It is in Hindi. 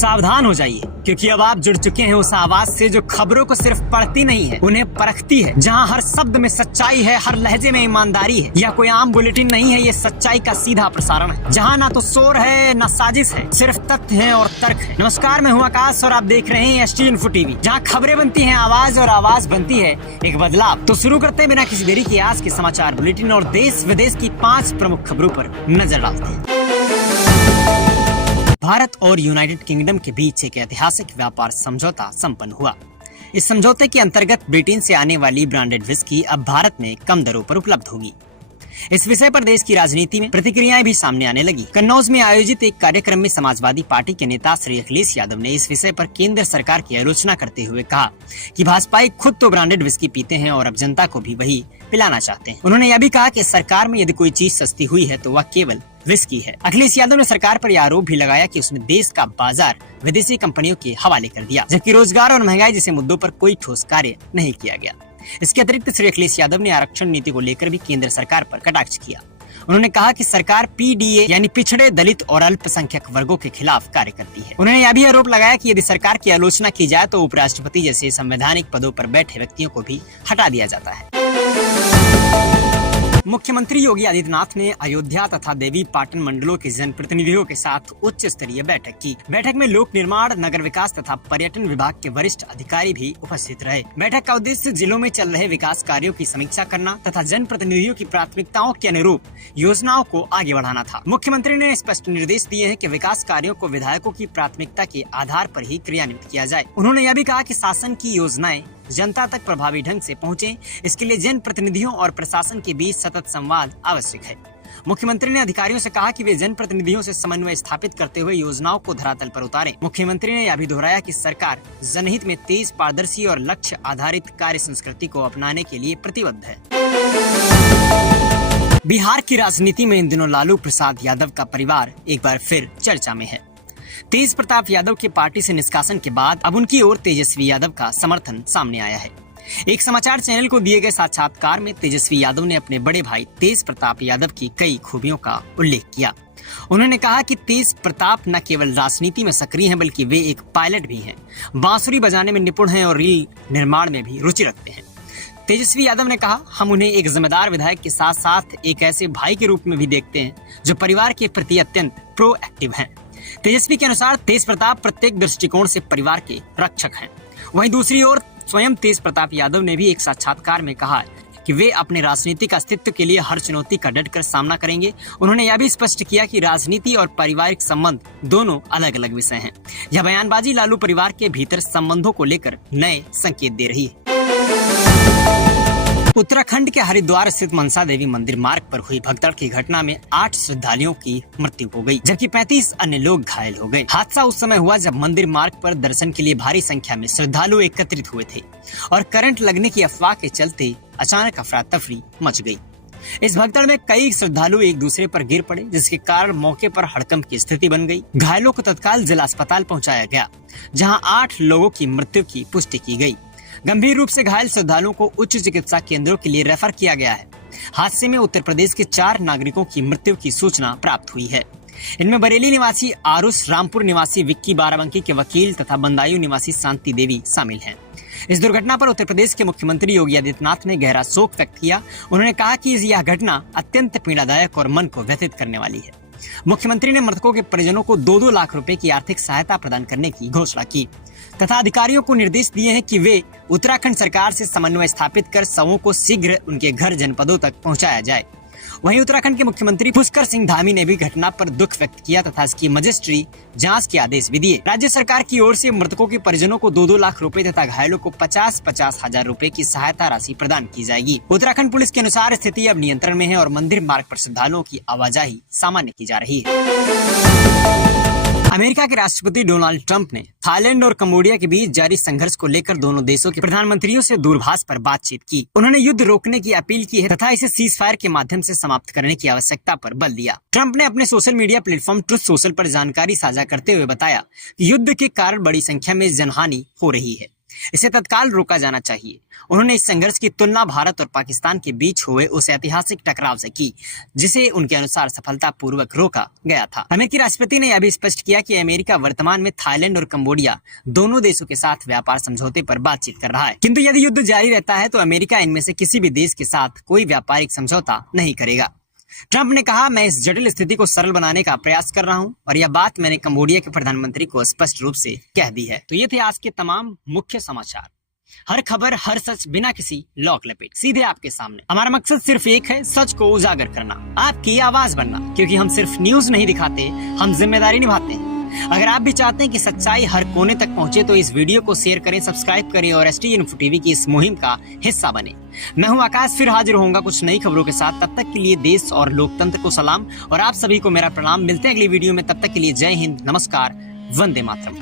सावधान हो जाइए, क्योंकि अब आप जुड़ चुके हैं उस आवाज से जो खबरों को सिर्फ पढ़ती नहीं है, उन्हें परखती है, जहां हर शब्द में सच्चाई है, हर लहजे में ईमानदारी है। यह कोई आम बुलेटिन नहीं है, ये सच्चाई का सीधा प्रसारण है, जहां ना तो शोर है ना साजिश है, सिर्फ तथ्य है और तर्क है। नमस्कार, मैं हूं आकाश और आप देख रहे हैं ST Info TV, जहां खबरें बनती हैं आवाज और आवाज बनती है एक बदलाव। तो शुरू करते हैं बिना किसी देरी के आज के समाचार बुलेटिन और देश विदेश की 5 प्रमुख खबरों पर नजर डालते हैं। भारत और यूनाइटेड किंगडम के बीच एक ऐतिहासिक व्यापार समझौता संपन्न हुआ। इस समझौते के अंतर्गत ब्रिटेन से आने वाली ब्रांडेड विस्की अब भारत में कम दरों पर उपलब्ध होगी। इस विषय पर देश की राजनीति में प्रतिक्रियाएं भी सामने आने लगी। कन्नौज में आयोजित एक कार्यक्रम में समाजवादी पार्टी के नेता श्री अखिलेश यादव ने इस विषय पर केंद्र सरकार की आलोचना करते हुए कहा कि भाजपाई खुद तो ब्रांडेड विस्की पीते हैं और अब जनता को भी वही पिलाना चाहते हैं। उन्होंने यह भी कहा कि सरकार में यदि कोई चीज सस्ती हुई है तो वह केवल विस्की है। अखिलेश यादव ने सरकार पर यह आरोप भी लगाया कि उसने देश का बाजार विदेशी कंपनियों के हवाले कर दिया, जबकि रोजगार और महंगाई जैसे मुद्दों पर कोई ठोस कार्य नहीं किया गया। इसके अतिरिक्त श्री अखिलेश यादव ने आरक्षण नीति को लेकर भी केंद्र सरकार पर कटाक्ष किया। उन्होंने कहा कि सरकार PDA यानी पिछड़े, दलित और अल्पसंख्यक वर्गों के खिलाफ कार्य करती है। उन्होंने यह भी आरोप लगाया कि यदि सरकार की आलोचना की जाए तो उपराष्ट्रपति जैसे संवैधानिक पदों पर बैठे व्यक्तियों को भी हटा दिया जाता है। मुख्यमंत्री योगी आदित्यनाथ ने अयोध्या तथा देवी पाटन मंडलों के जनप्रतिनिधियों के साथ उच्च स्तरीय बैठक की। बैठक में लोक निर्माण, नगर विकास तथा पर्यटन विभाग के वरिष्ठ अधिकारी भी उपस्थित रहे। बैठक का उद्देश्य जिलों में चल रहे विकास कार्यों की समीक्षा करना तथा जनप्रतिनिधियों की प्राथमिकताओं के अनुरूप योजनाओं को आगे बढ़ाना था। मुख्यमंत्री ने स्पष्ट निर्देश दिए हैं कि विकास कार्यों को विधायकों की प्राथमिकता के आधार पर ही क्रियान्वित किया जाए। उन्होंने यह भी कहा कि शासन की योजनाएं जनता तक प्रभावी ढंग से पहुंचे, इसके लिए जनप्रतिनिधियों और प्रशासन के बीच सतत संवाद आवश्यक है। मुख्यमंत्री ने अधिकारियों से कहा कि वे जनप्रतिनिधियों से समन्वय स्थापित करते हुए योजनाओं को धरातल पर उतारें। मुख्यमंत्री ने यह भी दोहराया कि सरकार जनहित में तेज, पारदर्शी और लक्ष्य आधारित कार्य संस्कृति को अपनाने के लिए प्रतिबद्ध है। बिहार की राजनीति में इन दिनों लालू प्रसाद यादव का परिवार एक बार फिर चर्चा में है। तेज प्रताप यादव के पार्टी से निष्कासन के बाद अब उनकी ओर तेजस्वी यादव का समर्थन सामने आया है। एक समाचार चैनल को दिए गए साक्षात्कार में तेजस्वी यादव ने अपने बड़े भाई तेज प्रताप यादव की कई खूबियों का उल्लेख किया। उन्होंने कहा कि तेज प्रताप न केवल राजनीति में सक्रिय हैं, बल्कि वे एक पायलट भी हैं, बांसुरी बजाने में निपुण हैं और रील निर्माण में भी रुचि रखते हैं। तेजस्वी यादव ने कहा, हम उन्हें एक जिम्मेदार विधायक के साथ साथ एक ऐसे भाई के रूप में भी देखते हैं जो परिवार के प्रति अत्यंत प्रोएक्टिव हैं। तेजस्वी के अनुसार तेज प्रताप प्रत्येक दृष्टिकोण से परिवार के रक्षक हैं। वहीं दूसरी ओर स्वयं तेज प्रताप यादव ने भी एक साक्षात्कार में कहा कि वे अपने राजनीतिक अस्तित्व के लिए हर चुनौती का डटकर सामना करेंगे। उन्होंने यह भी स्पष्ट किया कि राजनीति और पारिवारिक संबंध दोनों अलग अलग विषय हैं। यह बयानबाजी लालू परिवार के भीतर संबंधों को लेकर नए संकेत दे रही है। उत्तराखंड के हरिद्वार स्थित मनसा देवी मंदिर मार्ग पर हुई भगदड़ की घटना में 8 श्रद्धालुओं की मृत्यु हो गई, जबकि 35 अन्य लोग घायल हो गए। हादसा उस समय हुआ जब मंदिर मार्ग पर दर्शन के लिए भारी संख्या में श्रद्धालु एकत्रित हुए थे और करंट लगने की अफवाह के चलते अचानक अफरा तफरी मच गई। इस भगदड़ में कई श्रद्धालु एक दूसरे पर गिर पड़े, जिसके कारण मौके पर हड़कंप की स्थिति बन गई। घायलों को तत्काल जिला अस्पताल पहुंचाया गया, जहां 8 लोगों की मृत्यु की पुष्टि की गई। गंभीर रूप से घायल श्रद्धालुओं को उच्च चिकित्सा केंद्रों के लिए रेफर किया गया है। हादसे में उत्तर प्रदेश के 4 नागरिकों की मृत्यु की सूचना प्राप्त हुई है। इनमें बरेली निवासी आरुष, रामपुर निवासी विक्की, बाराबंकी के वकील तथा बंदायूं निवासी शांति देवी शामिल हैं। इस दुर्घटना पर उत्तर प्रदेश के मुख्यमंत्री योगी आदित्यनाथ ने गहरा शोक व्यक्त किया। उन्होंने कहा कि यह घटना अत्यंत पीड़ादायक और मन को व्यथित करने वाली है। मुख्यमंत्री ने मृतकों के परिजनों को 2-2 लाख रुपए की आर्थिक सहायता प्रदान करने की घोषणा की तथा अधिकारियों को निर्देश दिए हैं कि वे उत्तराखंड सरकार से समन्वय स्थापित कर शवों को शीघ्र उनके घर जनपदों तक पहुंचाया जाए। वहीं उत्तराखंड के मुख्यमंत्री पुष्कर सिंह धामी ने भी घटना पर दुख व्यक्त किया तथा इसकी मजिस्ट्री जांच के आदेश भी दिए। राज्य सरकार की ओर से मृतकों के परिजनों को 2-2 लाख रुपए तथा घायलों को 50-50 हजार रुपए की सहायता राशि प्रदान की जाएगी। उत्तराखंड पुलिस के अनुसार स्थिति अब नियंत्रण में है और मंदिर मार्ग पर श्रद्धालुओं की आवाजाही सामान्य की जा रही है। अमेरिका के राष्ट्रपति डोनाल्ड ट्रंप ने थाईलैंड और कंबोडिया के बीच जारी संघर्ष को लेकर दोनों देशों के प्रधानमंत्रियों से दूरभाष पर बातचीत की। उन्होंने युद्ध रोकने की अपील की है तथा इसे सीज फायर के माध्यम से समाप्त करने की आवश्यकता पर बल दिया। ट्रंप ने अपने social media platform truth social पर जानकारी साझा करते हुए बताया कि युद्ध के कारण बड़ी संख्या में जनहानि हो रही है। इसे तत्काल रोका जाना चाहिए। उन्होंने इस संघर्ष की तुलना भारत और पाकिस्तान के बीच हुए उस ऐतिहासिक टकराव से की, जिसे उनके अनुसार सफलतापूर्वक रोका गया था। अमेरिकी राष्ट्रपति ने यह भी स्पष्ट किया कि अमेरिका वर्तमान में थाईलैंड और कंबोडिया दोनों देशों के साथ व्यापार समझौते पर बातचीत कर रहा है, किंतु यदि युद्ध जारी रहता है तो अमेरिका इनमें से किसी भी देश के साथ कोई व्यापारिक समझौता नहीं करेगा। ट्रंप ने कहा, मैं इस जटिल स्थिति को सरल बनाने का प्रयास कर रहा हूं और यह बात मैंने कंबोडिया के प्रधानमंत्री को स्पष्ट रूप से कह दी है। तो ये थे आज के तमाम मुख्य समाचार। हर खबर, हर सच, बिना किसी लॉक लपेट, सीधे आपके सामने। हमारा मकसद सिर्फ एक है, सच को उजागर करना, आपकी आवाज बनना, क्योंकि हम सिर्फ न्यूज नहीं दिखाते, हम जिम्मेदारी निभाते हैं। अगर आप भी चाहते हैं कि सच्चाई हर कोने तक पहुंचे तो इस वीडियो को शेयर करें, सब्सक्राइब करें और ST इन्फो टीवी की इस मुहिम का हिस्सा बने। मैं हूं आकाश, फिर हाजिर होऊंगा कुछ नई खबरों के साथ। तब तक के लिए देश और लोकतंत्र को सलाम और आप सभी को मेरा प्रणाम। मिलते हैं अगली वीडियो में, तब तक के लिए जय हिंद, नमस्कार, वंदे मातरम।